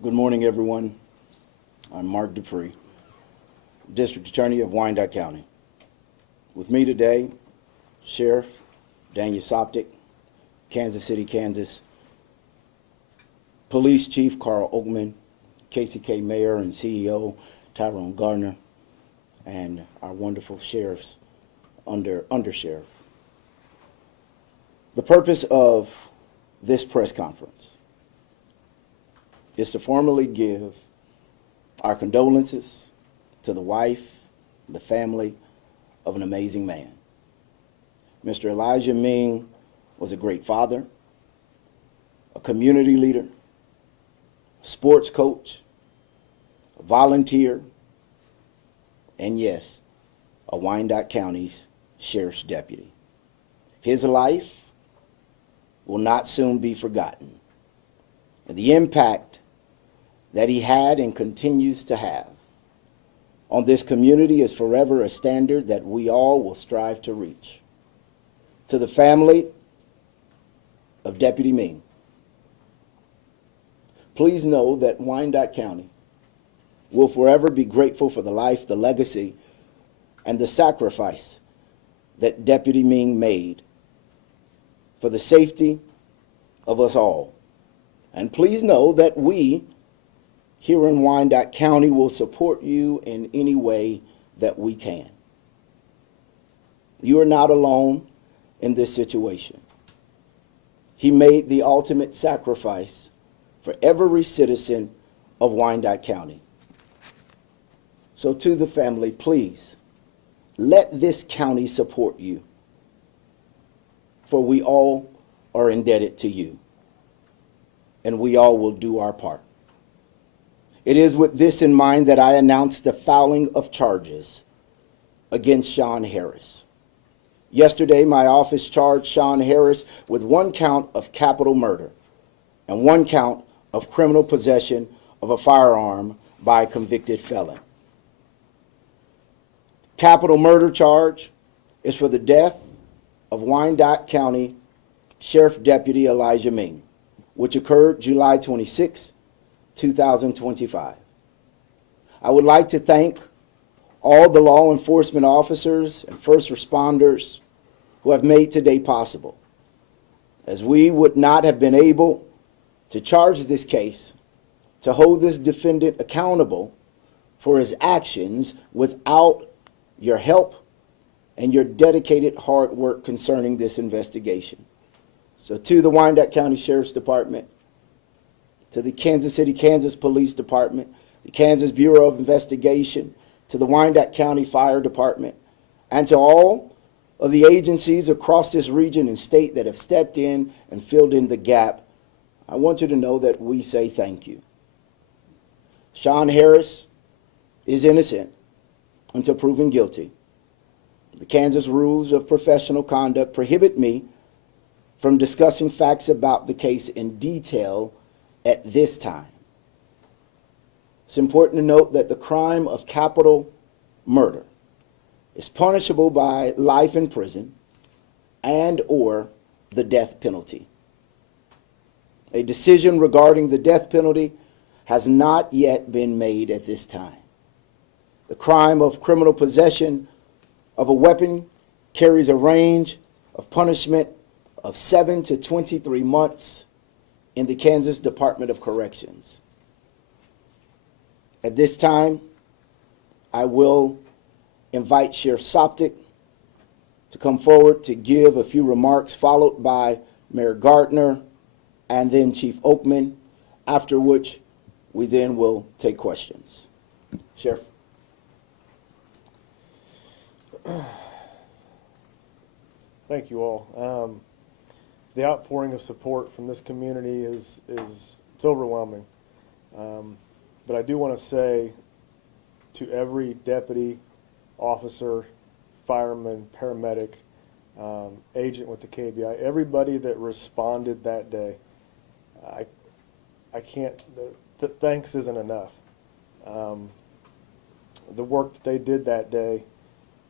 Good morning, everyone. I'm Mark Dupree, District Attorney of Wyandotte County. With me today, Sheriff Daniel Soptic, Kansas City, Kansas, Police Chief Carl Oakman, KCK Mayor and CEO Tyrone Gardner, and our wonderful sheriffs, Undersheriff. The purpose of this press conference is to formally give our condolences to the wife, the family of an amazing man. Mr. Elijah Ming was a great father, a community leader, a sports coach, a volunteer, and yes, a Wyandotte County's sheriff's deputy. His life will not soon be forgotten, and the impact that he had and continues to have on this community is forever a standard that we all will strive to reach. To the family of Deputy Ming, please know that Wyandotte County will forever be grateful for the life, the legacy, and the sacrifice that Deputy Ming made for the safety of us all. And please know that we here in Wyandotte County will support you in any way that we can. You are not alone in this situation. He made the ultimate sacrifice for every citizen of Wyandotte County. So to the family, please, let this county support you, for we all are indebted to you, and we all will do our part. It is with this in mind that I announce the filing of charges against Shawn Harris. Yesterday, my office charged Shawn Harris with 1 count of capital murder and 1 count of criminal possession of a firearm by a convicted felon. Capital murder charge is for the death of Wyandotte County Sheriff Deputy Elijah Ming, which occurred July 26, 2025. I would like to thank all the law enforcement officers and first responders who have made today possible, as we would not have been able to charge this case, to hold this defendant accountable for his actions without your help and your dedicated hard work concerning this investigation. So to the Wyandotte County Sheriff's Department, to the Kansas City, Kansas Police Department, the Kansas Bureau of Investigation, to the Wyandotte County Fire Department, and to all of the agencies across this region and state that have stepped in and filled in the gap, I want you to know that we say thank you. Shawn Harris is innocent until proven guilty. The Kansas rules of professional conduct prohibit me from discussing facts about the case in detail at this time. It's important to note that the crime of capital murder is punishable by life in prison and or the death penalty. A decision regarding the death penalty has not yet been made at this time. The crime of criminal possession of a weapon carries a range of punishment of 7 to 23 months in the Kansas Department of Corrections. At this time, I will invite Sheriff Soptic to come forward to give a few remarks, followed by Mayor Gardner and then Chief Oakman, after which we then will take questions. Sheriff. Thank you all. The outpouring of support from this community is it's overwhelming. But I do want to say to every deputy, officer, fireman, paramedic, agent with the KBI, everybody that responded that day, I can't, the thanks isn't enough. The work that they did that day,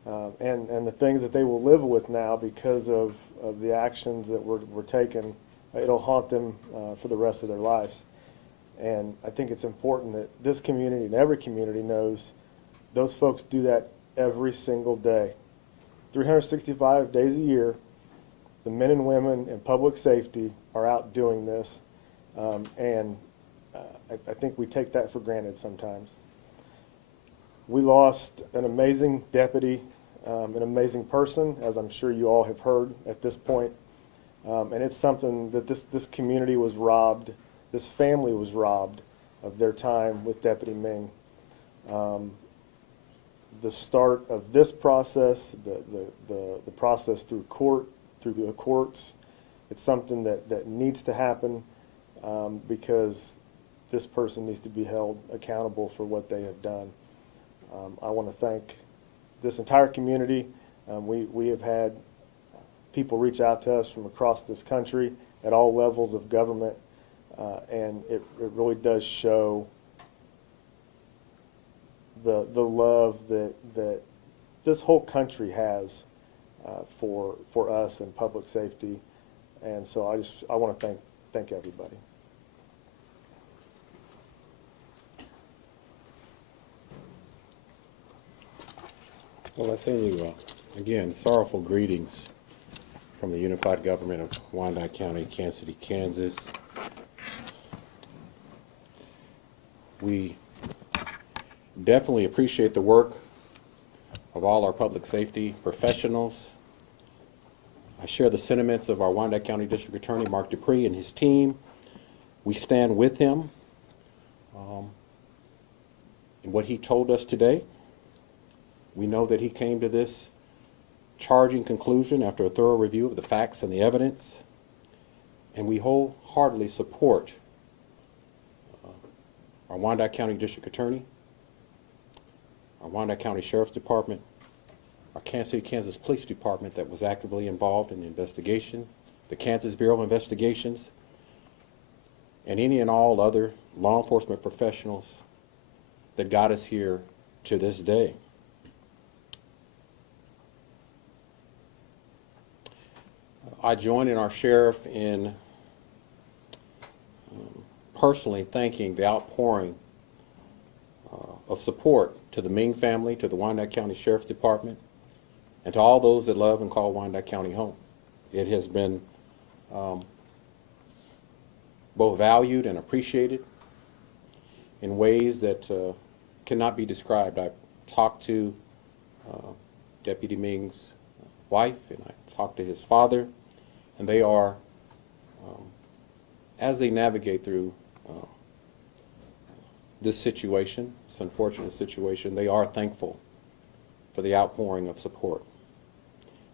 and the things that they will live with now because of the actions that were taken, it'll haunt them for the rest of their lives. And I think it's important that this community and every community knows those folks do that every single day. 365 days a year, the men and women in public safety are out doing this. I think we take that for granted sometimes. We lost an amazing deputy, an amazing person, as I'm sure you all have heard at this point. And it's something that this community was robbed, this family was robbed of their time with Deputy Ming. The start of this process, the process through the courts, it's something that needs to happen because this person needs to be held accountable for what they have done. I want to thank this entire community. We have had people reach out to us from across this country at all levels of government, and it really does show the love that this whole country has for us in public safety. And so I want to thank everybody. Well, I send you, again, sorrowful greetings from the Unified Government of Wyandotte County, Kansas City, Kansas. We definitely appreciate the work of all our public safety professionals. I share the sentiments of our Wyandotte County District Attorney, Mark Dupree, and his team. We stand with him in what he told us today. We know that he came to this charging conclusion after a thorough review of the facts and the evidence, and we wholeheartedly support our Wyandotte County District Attorney, our Wyandotte County Sheriff's Department, our Kansas City, Kansas Police Department that was actively involved in the investigation, the Kansas Bureau of Investigations, and any and all other law enforcement professionals that got us here to this day. I join in our sheriff in personally thanking the outpouring of support to the Ming family, to the Wyandotte County Sheriff's Department, and to all those that love and call Wyandotte County home. It has been both valued and appreciated in ways that cannot be described. I've talked to Deputy Ming's wife, and I talked to his father, and they are, as they navigate through this situation, this unfortunate situation, they are thankful for the outpouring of support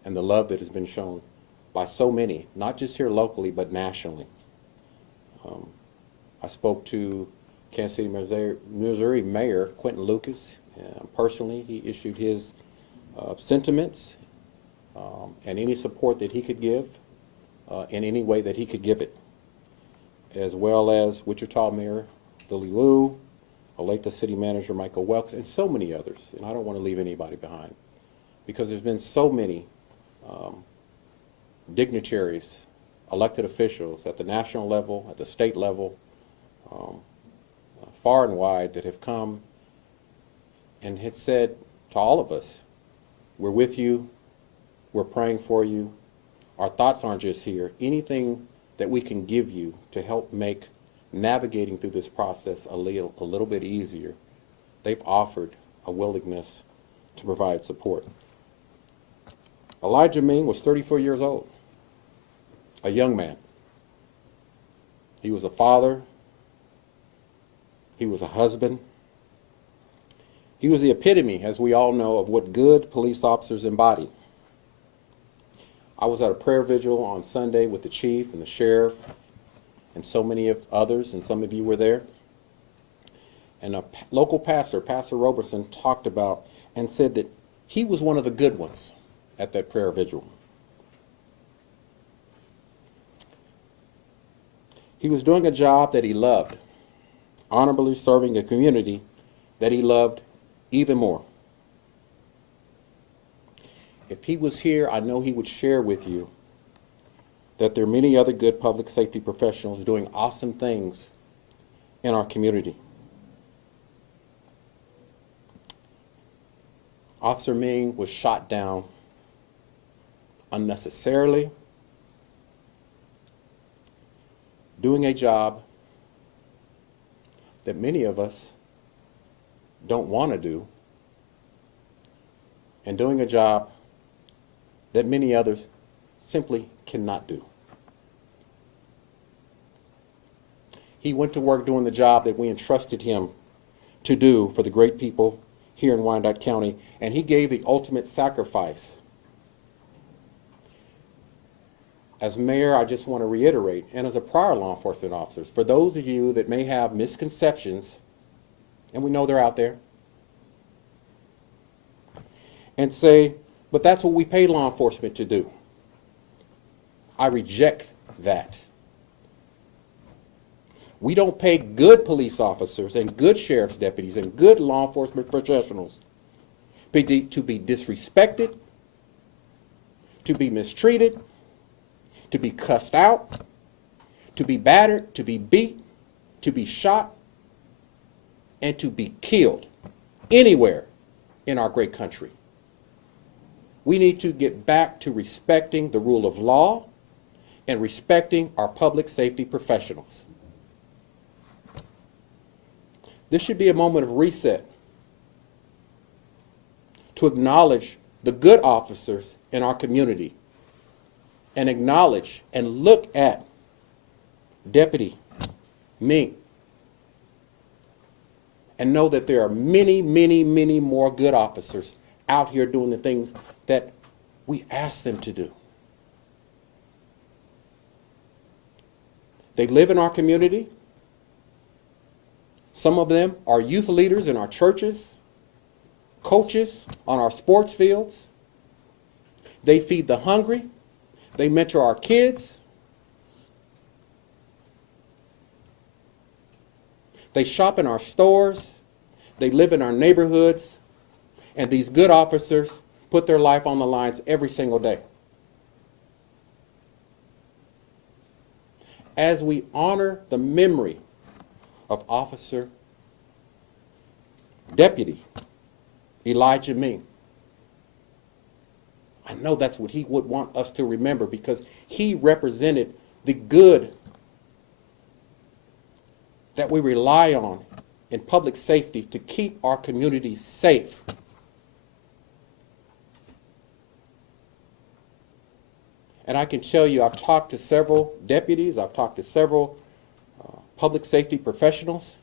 and the love that has been shown by so many, not just here locally, but nationally. I spoke to Kansas City, Missouri Mayor Quentin Lucas. Personally, he issued his sentiments and any support that he could give in any way that he could give it, as well as Wichita Mayor Lily Liu, Olathe City Manager Michael Welks, and so many others. And I don't want to leave anybody behind because there's been so many dignitaries, elected officials at the national level, at the state level, far and wide that have come and had said to all of us, we're with you, we're praying for you, our thoughts aren't just here. Anything that we can give you to help make navigating through this process a little bit easier, they've offered a willingness to provide support. Elijah Ming was 34 years old, a young man. He was a father, he was a husband, he was the epitome, as we all know, of what good police officers embody. I was at a prayer vigil on Sunday with the chief and the sheriff and so many of others, and some of you were there. And a local pastor, Pastor Roberson, talked about and said that he was one of the good ones at that prayer vigil. He was doing a job that he loved, honorably serving a community that he loved even more. If he was here, I know he would share with you that there are many other good public safety professionals doing awesome things in our community. Officer Ming was shot down unnecessarily, doing a job that many of us don't want to do, and doing a job that many others simply cannot do. He went to work doing the job that we entrusted him to do for the great people here in Wyandotte County, and he gave the ultimate sacrifice. As mayor, I just want to reiterate, and as a prior law enforcement officer, for those of you that may have misconceptions, and we know they're out there, and say, but that's what we pay law enforcement to do. I reject that. We don't pay good police officers and good sheriff's deputies and good law enforcement professionals to be disrespected, to be mistreated, to be cussed out, to be battered, to be beat, to be shot, and to be killed anywhere in our great country. We need to get back to respecting the rule of law and respecting our public safety professionals. This should be a moment of reset to acknowledge the good officers in our community and acknowledge and look at Deputy Ming and know that there are many, many, many more good officers out here doing the things that we ask them to do. They live in our community. Some of them are youth leaders in our churches, coaches on our sports fields. They feed the hungry. They mentor our kids. They shop in our stores. They live in our neighborhoods. And these good officers put their life on the lines every single day. As we honor the memory of Deputy Elijah Ming, I know that's what he would want us to remember, because he represented the good that we rely on in public safety to keep our communities safe. And I can tell you, I've talked to several deputies, I've talked to several public safety professionals,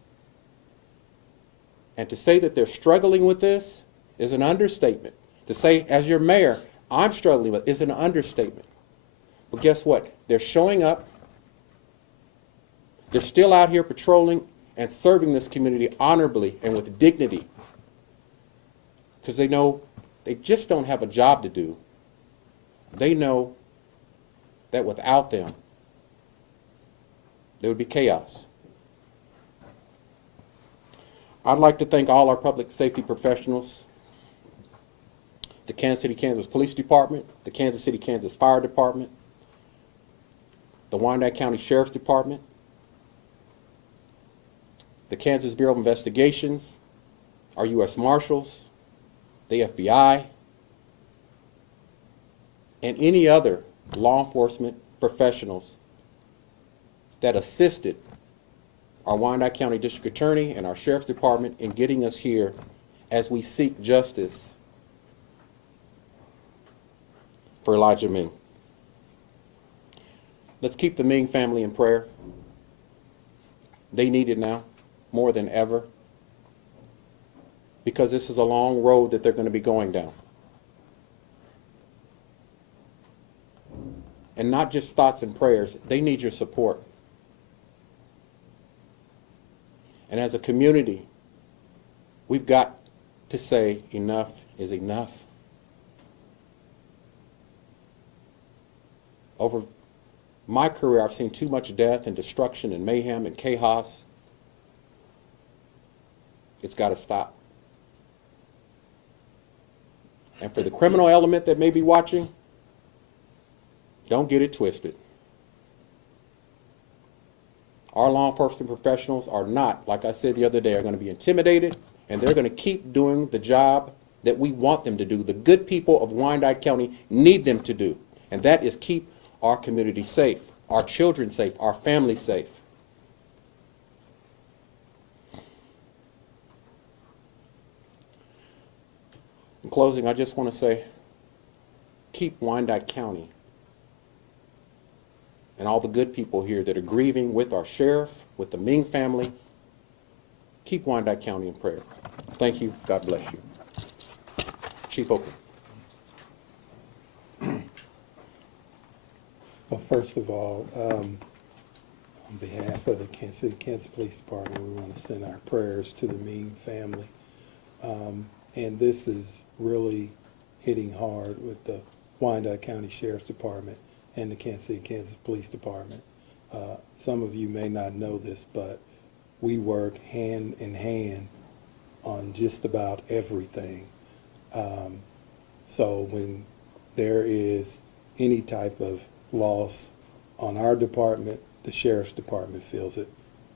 and to say that they're struggling with this is an understatement. To say, as your mayor, I'm struggling with it is an understatement. But guess what? They're showing up. They're still out here patrolling and serving this community honorably and with dignity, because they know they just don't have a job to do. They know that without them, there would be chaos. I'd like to thank all our public safety professionals, the Kansas City, Kansas Police Department, the Kansas City, Kansas Fire Department, the Wyandotte County Sheriff's Department, the Kansas Bureau of Investigations, our U.S. Marshals, the FBI, and any other law enforcement professionals that assisted our Wyandotte County District Attorney and our Sheriff's Department in getting us here as we seek justice for Elijah Ming. Let's keep the Ming family in prayer. They need it now more than ever, because this is a long road that they're going to be going down. And not just thoughts and prayers, they need your support. And as a community, we've got to say enough is enough. Over my career, I've seen too much death and destruction and mayhem and chaos. It's got to stop. And for the criminal element that may be watching, don't get it twisted. Our law enforcement professionals are not, like I said the other day, are going to be intimidated, and they're going to keep doing the job that we want them to do, the good people of Wyandotte County need them to do, and that is keep our community safe, our children safe, our families safe. In closing, I just want to say, keep Wyandotte County and all the good people here that are grieving with our sheriff, with the Ming family, keep Wyandotte County in prayer. Thank you. God bless you. Chief Oakley. Well, first of all, on behalf of the Kansas City, Kansas Police Department, we want to send our prayers to the Ming family. And this is really hitting hard with the Wyandotte County Sheriff's Department and the Kansas City, Kansas Police Department. Some of you may not know this, but we work hand in hand on just about everything. So when there is any type of loss on our department, the Sheriff's Department feels it.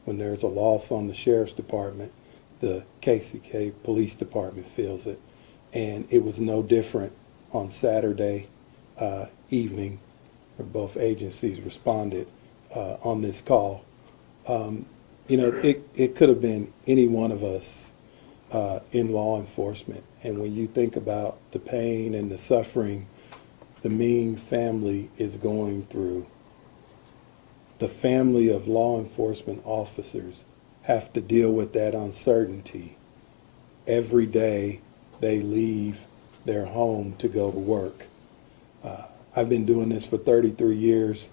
When there's a loss on the Sheriff's Department, the KCK Police Department feels it. And it was no different on Saturday evening, where both agencies responded on this call. You know, it could have been any one of us in law enforcement. And when you think about the pain and the suffering the Ming family is going through, the family of law enforcement officers have to deal with that uncertainty every day they leave their home to go to work. I've been doing this for 33 years,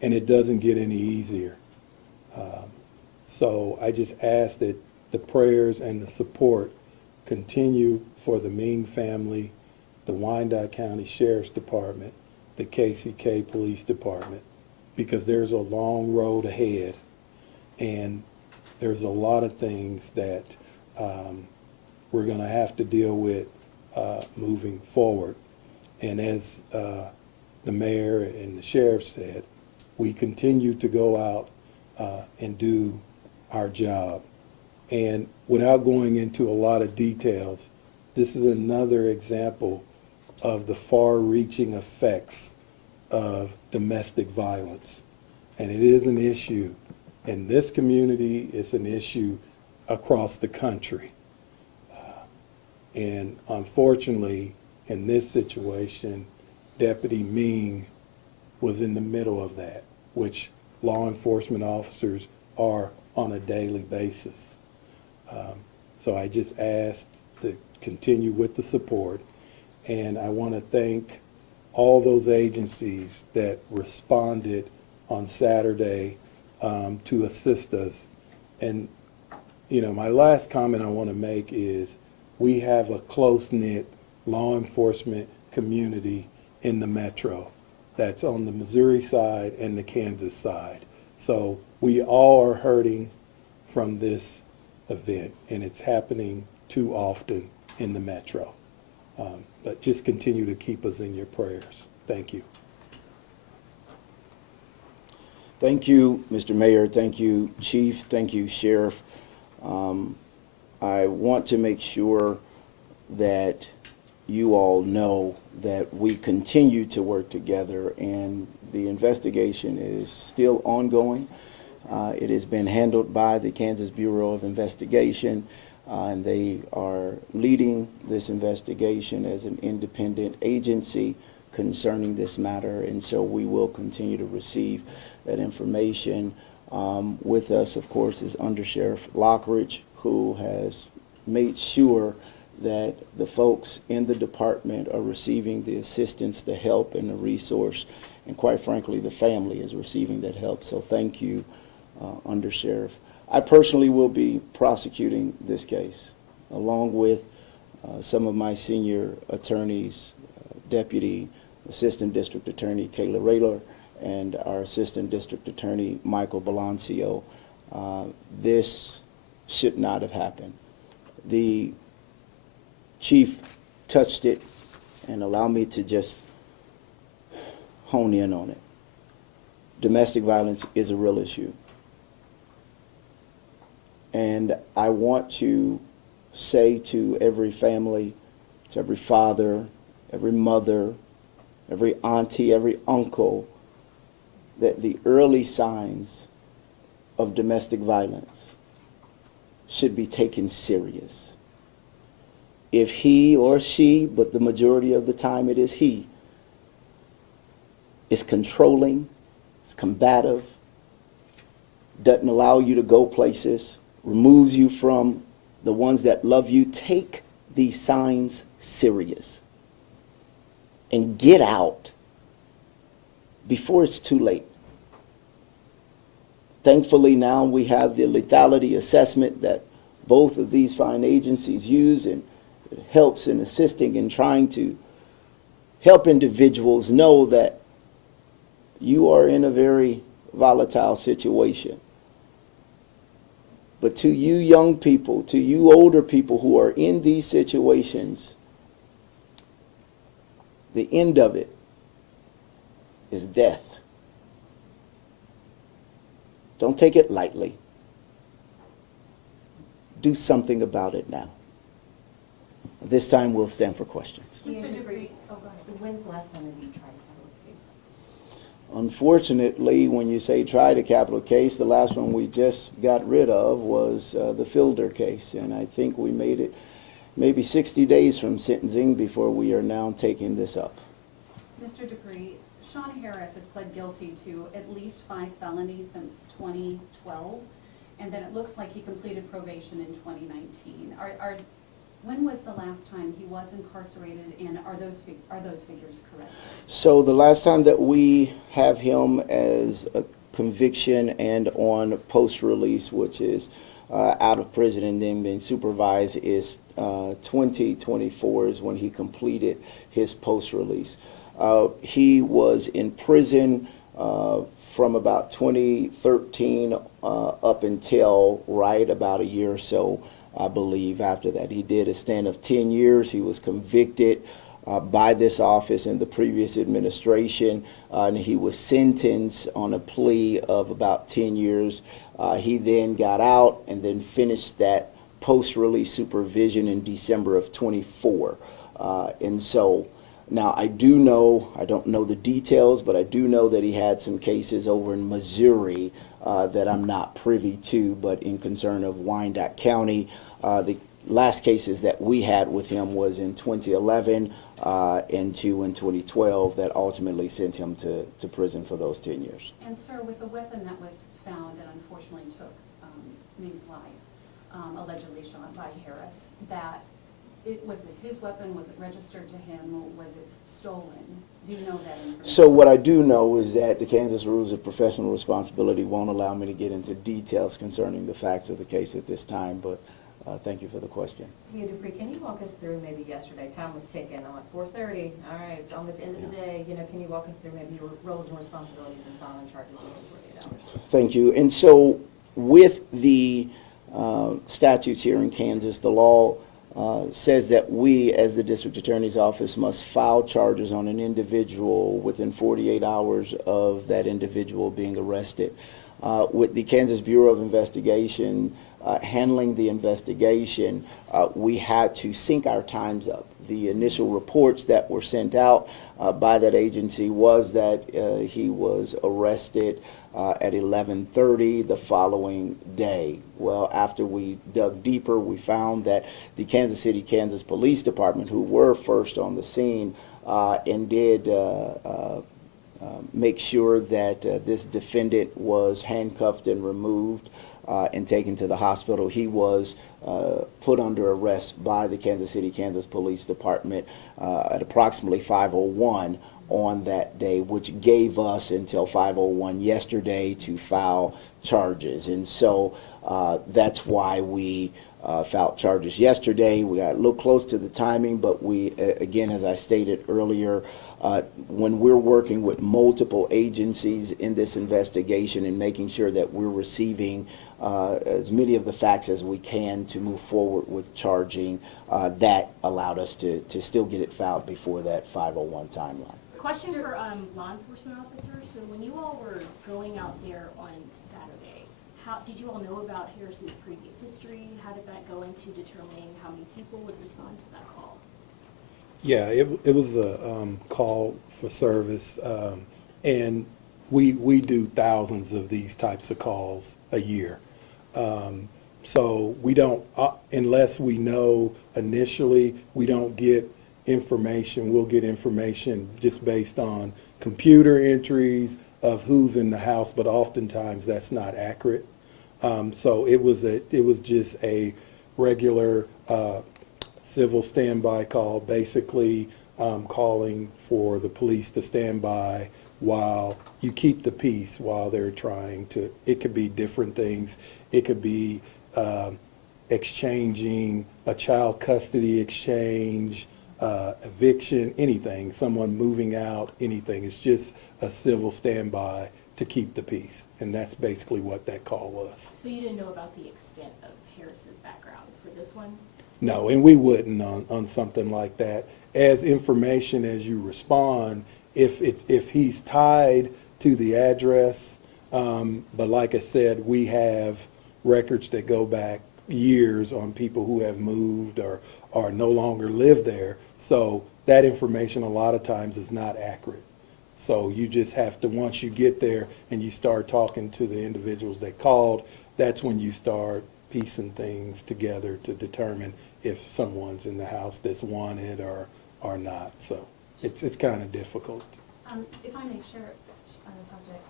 and it doesn't get any easier. So I just ask that the prayers and the support continue for the Ming family, the Wyandotte County Sheriff's Department, the KCK Police Department, because there's a long road ahead, and there's a lot of things that we're going to have to deal with moving forward. And as the mayor and the sheriff said, we continue to go out and do our job. And without going into a lot of details, this is another example of the far-reaching effects of domestic violence. And it is an issue in this community, it's an issue across the country. And unfortunately, in this situation, Deputy Ming was in the middle of that, which law enforcement officers are on a daily basis. So I just asked to continue with the support, and I want to thank all those agencies that responded on Saturday to assist us. And, you know, my last comment I want to make is we have a close-knit law enforcement community in the metro that's on the Missouri side and the Kansas side. So we all are hurting from this event, and it's happening too often in the metro. But just continue to keep us in your prayers. Thank you. Thank you, Mr. Mayor. Thank you, Chief. Thank you, Sheriff. I want to make sure that you all know that we continue to work together, and the investigation is still ongoing. It has been handled by the Kansas Bureau of Investigation, and they are leading this investigation as an independent agency concerning this matter, and so we will continue to receive that information. With us, of course, is Under Sheriff Lockridge, who has made sure that the folks in the department are receiving the assistance, the help, and the resource, and quite frankly, the family is receiving that help. So thank you, Under Sheriff. I personally will be prosecuting this case, along with some of my senior attorneys, Deputy Assistant District Attorney Kayla Rayler, and our Assistant District Attorney Michael Balancio. This should not have happened. The Chief touched it, and allow me to just hone in on it. Domestic violence is a real issue. And I want to say to every family, to every father, every mother, every auntie, every uncle, that the early signs of domestic violence should be taken serious. If he or she, but the majority of the time it is he, is controlling, is combative, doesn't allow you to go places, removes you from the ones that love you, take these signs serious and get out before it's too late. Thankfully, now we have the lethality assessment that both of these fine agencies use, and it helps in assisting in trying to help individuals know that you are in a very volatile situation. But to you young people, to you older people who are in these situations, the end of it is death. Don't take it lightly. Do something about it now. This time we'll stand for questions. Mr. DeBree, oh, go ahead. When's the last time that you tried a capital case? Unfortunately, when you say tried a capital case, the last one we just got rid of was the Fielder case, and I think we made it maybe 60 days from sentencing before we are now taking this up. Mr. DeBree, Shawn Harris has pled guilty to at least 5 felonies since 2012, and then it looks like he completed probation in 2019. When was the last time he was incarcerated, and are those figures correct? So the last time that we have him as a conviction and on post-release, which is out of prison and then being supervised, is 2024 is when he completed his post-release. He was in prison from about 2013 up until right about a year or so, I believe. After that, he did a stint of 10 years. He was convicted by this office in the previous administration, and he was sentenced on a plea of about 10 years. He then got out and then finished that post-release supervision in December of 24. And so now I do know, I don't know the details, but I do know that he had some cases over in Missouri that I'm not privy to, but in concern of Wyandotte County. The last cases that we had with him was in 2011 and 2 in 2012 that ultimately sent him to prison for those 10 years. And sir, with the weapon that was found and unfortunately took Ming's life, allegedly shot by Harris, was this his weapon? Was it registered to him? Was it stolen? Do you know that information? So what I do know is that the Kansas Rules of Professional Responsibility won't allow me to get into details concerning the facts of the case at this time, but thank you for the question. Tia Dupree, can you walk us through maybe yesterday? Time was ticking. I'm at 4:30. All right, it's almost end of the day. You know, can you walk us through maybe your roles and responsibilities in filing charges within 48 hours? Thank you. And so with the statutes here in Kansas, the law says that we, as the district attorney's office, must file charges on an individual within 48 hours of that individual being arrested. With the Kansas Bureau of Investigation handling the investigation, we had to sync our times up. The initial reports that were sent out by that agency was that he was arrested at 11:30 the following day. Well, after we dug deeper, we found that the Kansas City, Kansas Police Department, who were first on the scene and did make sure that this defendant was handcuffed and removed and taken to the hospital. He was put under arrest by the Kansas City, Kansas Police Department at approximately 5:01 on that day, which gave us until 5:01 yesterday to file charges. And so that's why we filed charges yesterday. We got a little close to the timing, but we, again, as I stated earlier, when we're working with multiple agencies in this investigation and making sure that we're receiving as many of the facts as we can to move forward with charging, that allowed us to still get it filed before that 5:01 timeline. Question for law enforcement officers. So when you all were going out there on Saturday, How, did you all know about Harrison's previous history? How did that go into determining how many people would respond to that call? Yeah, it was a call for service, and we do thousands of these types of calls a year. So we don't, unless we know initially, we don't get information. We'll get information just based on computer entries of who's in the house, but oftentimes that's not accurate. So it was just a regular civil standby call, basically calling for the police to stand by while you keep the peace while they're trying to, it could be different things. It could be exchanging a child custody exchange, eviction, anything, someone moving out, anything. It's just a civil standby to keep the peace. And that's basically what that call was. So you didn't know about the extent of Harris's background for this one? No, and we wouldn't on something like that. As information as you respond, if he's tied to the address, but like I said, we have records that go back years on people who have moved or no longer live there. So that information a lot of times is not accurate. So you just have to, once you get there and you start talking to the individuals that called, that's when you start piecing things together to determine if someone's in the house that's wanted or not. So it's kind of difficult. If I may share on the subject,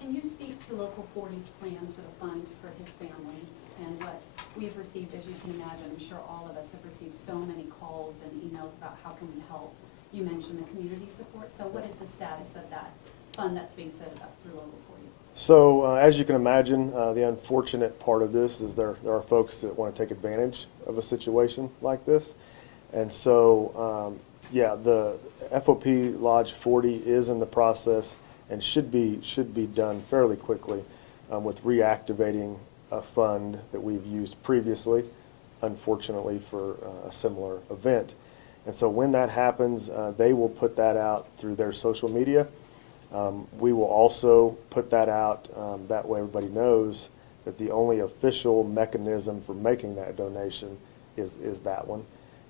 can you speak to Local 40's plans for the fund for his family and what we've received? As you can imagine, I'm sure all of us have received so many calls and emails about how can we help. You mentioned the community support, so what is the status of that fund that's being set up through Local 40? So as you can imagine, the unfortunate part of this is there are folks that want to take advantage of a situation like this. And so, yeah, the FOP Lodge 40 is in the process and should be done fairly quickly with reactivating a fund that we've used previously, unfortunately, for a similar event. And so when that happens, they will put that out through their social media. We will also put that out, that way everybody knows that the only official mechanism for making that donation is that one.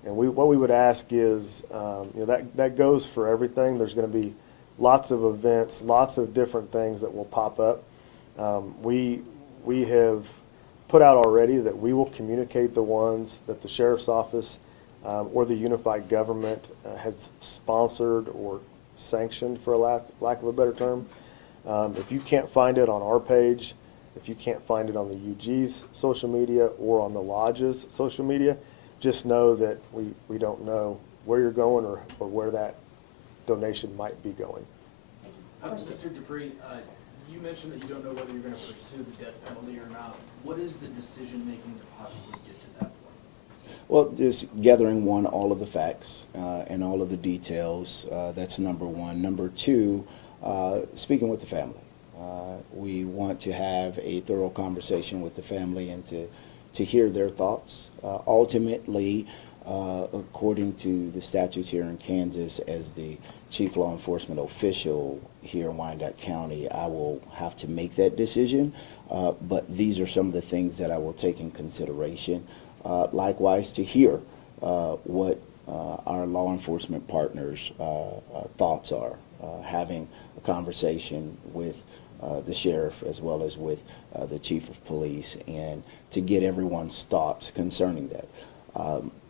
And what we would ask is, you know, that goes for everything. There's going to be lots of events, lots of different things that will pop up. We have put out already that we will communicate the ones that the Sheriff's Office or the Unified Government has sponsored or sanctioned, for a lack of a better term. If you can't find it on our page, if you can't find it on the UG's social media or on the Lodge's social media, just know that we don't know where you're going or where that donation might be going. Mr. Dupree, you mentioned that you don't know whether you're going to pursue the death penalty or not. What is the decision-making to possibly get to that point? Well, just gathering all of the facts and all of the details. That's number one. Number two, speaking with the family. We want to have a thorough conversation with the family and to hear their thoughts. Ultimately, according to the statutes here in Kansas, as the chief law enforcement official here in Wyandotte County, I will have to make that decision. But these are some of the things that I will take in consideration. Likewise, to hear what our law enforcement partners' thoughts are, having a conversation with the sheriff as well as with the chief of police, and to get everyone's thoughts concerning that.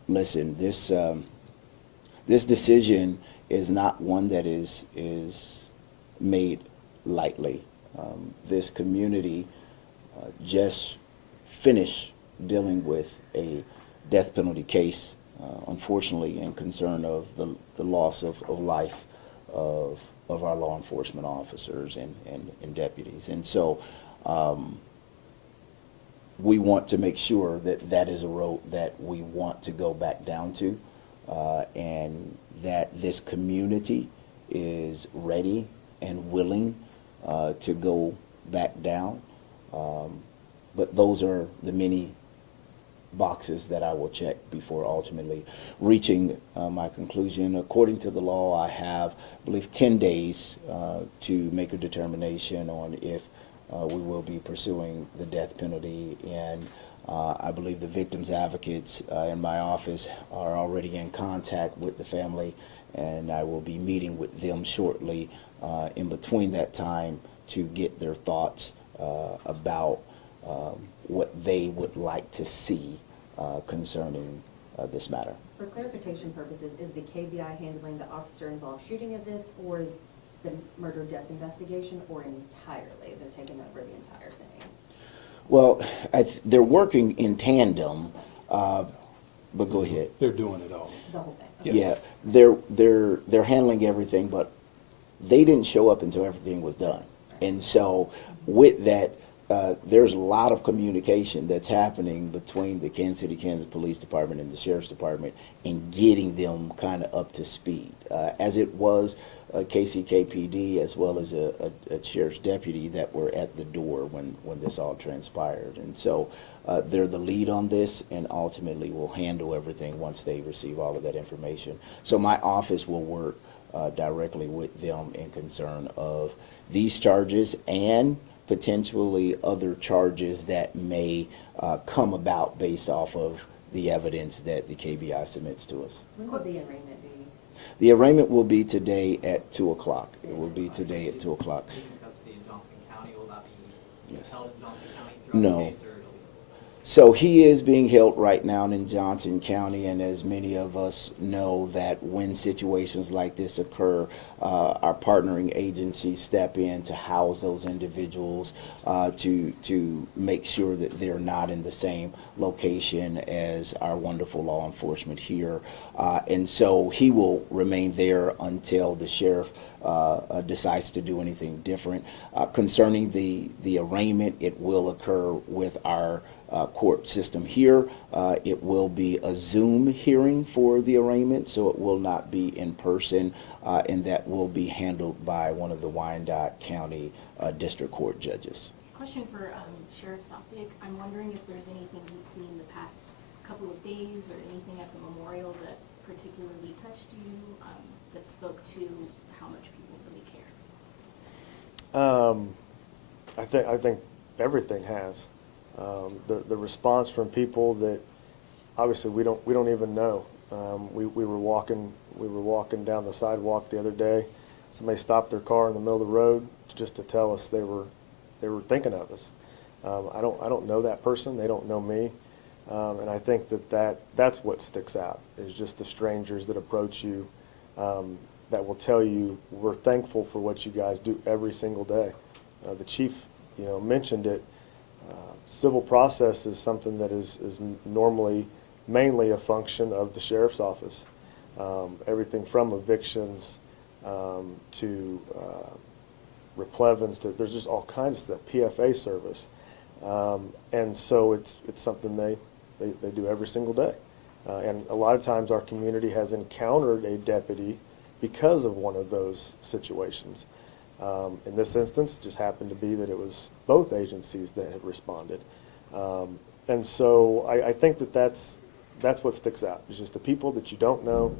Listen, this decision is not one that is made lightly. This community just finished dealing with a death penalty case, unfortunately, in concern of the loss of life of our law enforcement officers and deputies. And so we want to make sure that that is a road that we want to go back down to, and that this community is ready and willing to go back down. But those are the many boxes that I will check before ultimately reaching my conclusion. According to the law, I have, I believe, 10 days to make a determination on if we will be pursuing the death penalty. And I believe the victims advocates in my office are already in contact with the family, and I will be meeting with them shortly in between that time to get their thoughts about what they would like to see concerning this matter. For clarification purposes, is the KBI handling the officer-involved shooting of this, or the murder-death investigation, or entirely? They're taking over the entire thing? Well, they're working in tandem, but go ahead. They're doing it all. The whole thing? Yes. Yeah, they're handling everything, but they didn't show up until everything was done. And so with that, there's a lot of communication that's happening between the Kansas City, Kansas Police Department and the Sheriff's Department in getting them kind of up to speed. As it was KCKPD as well as a sheriff's deputy that were at the door when this all transpired. And so they're the lead on this and ultimately will handle everything once they receive all of that information. So my office will work directly with them in concern of these charges and potentially other charges that may come about based off of the evidence that the KBI submits to us. When will the arraignment be? The arraignment will be today at 2 o'clock. It will be today at 2 o'clock. Is it in custody in Johnson County? Will that be Yes. held in Johnson County throughout No. the case, or? So he is being held right now in Johnson County, and as many of us know that when situations like this occur, our partnering agencies step in to house those individuals to make sure that they're not in the same location as our wonderful law enforcement here. And so he will remain there until the sheriff decides to do anything different. Concerning the arraignment, it will occur with our court system here. It will be a Zoom hearing for the arraignment, so it will not be in person, and that will be handled by one of the Wyandotte County District Court judges. Question for Sheriff Soptic. I'm wondering if there's anything you've seen in the past couple of days or anything at the memorial that particularly touched you, that spoke to how much people really care? I think everything has. The response from people that obviously we don't even know. We were walking down the sidewalk the other day. Somebody stopped their car in the middle of the road just to tell us they were thinking of us. I don't know that person. They don't know me. And I think that's what sticks out, is just the strangers that approach you, that will tell you, we're thankful for what you guys do every single day. The chief, mentioned it. Civil process is something that is normally mainly a function of the sheriff's office. Everything from evictions to replevins, there's just all kinds of stuff, PFA service. And so it's something they do every single day. And a lot of times our community has encountered a deputy because of one of those situations. In this instance, it just happened to be that it was both agencies that had responded. And so I think that's what sticks out. It's just the people that you don't know,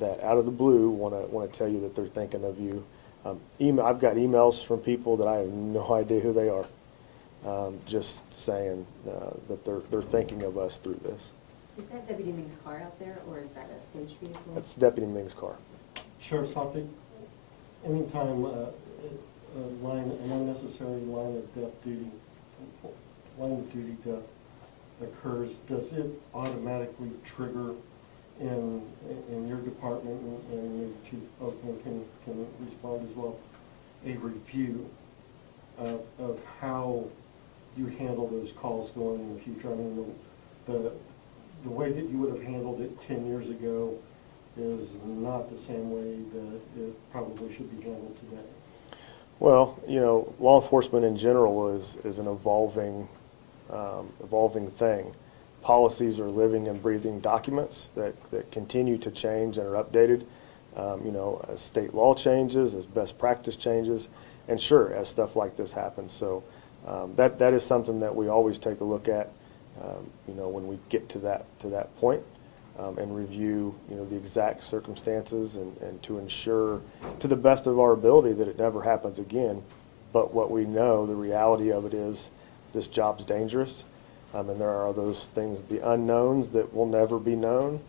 that out of the blue want to tell you that they're thinking of you. I've got emails from people that I have no idea who they are, just saying that they're thinking of us through this. Is that Deputy Ming's car out there, or is that a stage vehicle? That's Deputy Ming's car. Sheriff's Soptic, anytime an unnecessary line of duty death occurs, does it automatically trigger in your department, and maybe Chief Oakman can respond as well, a review of how you handle those calls going in the future? I mean, the way that you would have handled it 10 years ago is not the same way that it probably should be handled today. Well, law enforcement in general is an evolving thing. Policies are living and breathing documents that continue to change and are updated, as state law changes, as best practice changes, and sure, as stuff like this happens. So that is something that we always take a look at, when we get to that point, and review, the exact circumstances and to ensure, to the best of our ability, that it never happens again. But what we know, the reality of it is, this job's dangerous, and there are those things, the unknowns that will never be known.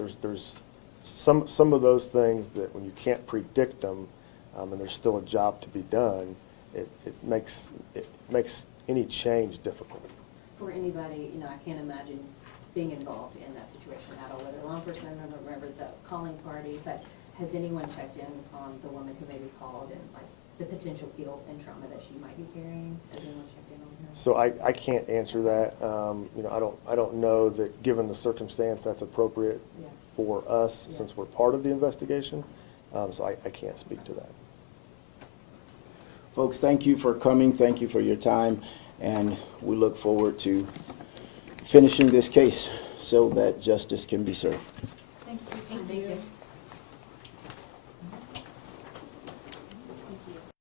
There's some of those things that when you can't predict them, and there's still a job to be done, it makes any change difficult. For anybody, I can't imagine being involved in that situation at all, whether law enforcement, I don't remember the calling party, but has anyone checked in on the woman who maybe called and like the potential guilt and trauma that she might be carrying? Has anyone checked in on her? So I can't answer that. I don't know that, given the circumstance, that's appropriate Yeah. for us, Yeah. since we're part of the investigation. So I can't speak to that. Folks, thank you for coming. Thank you for your time. And we look forward to finishing this case so that justice can be served.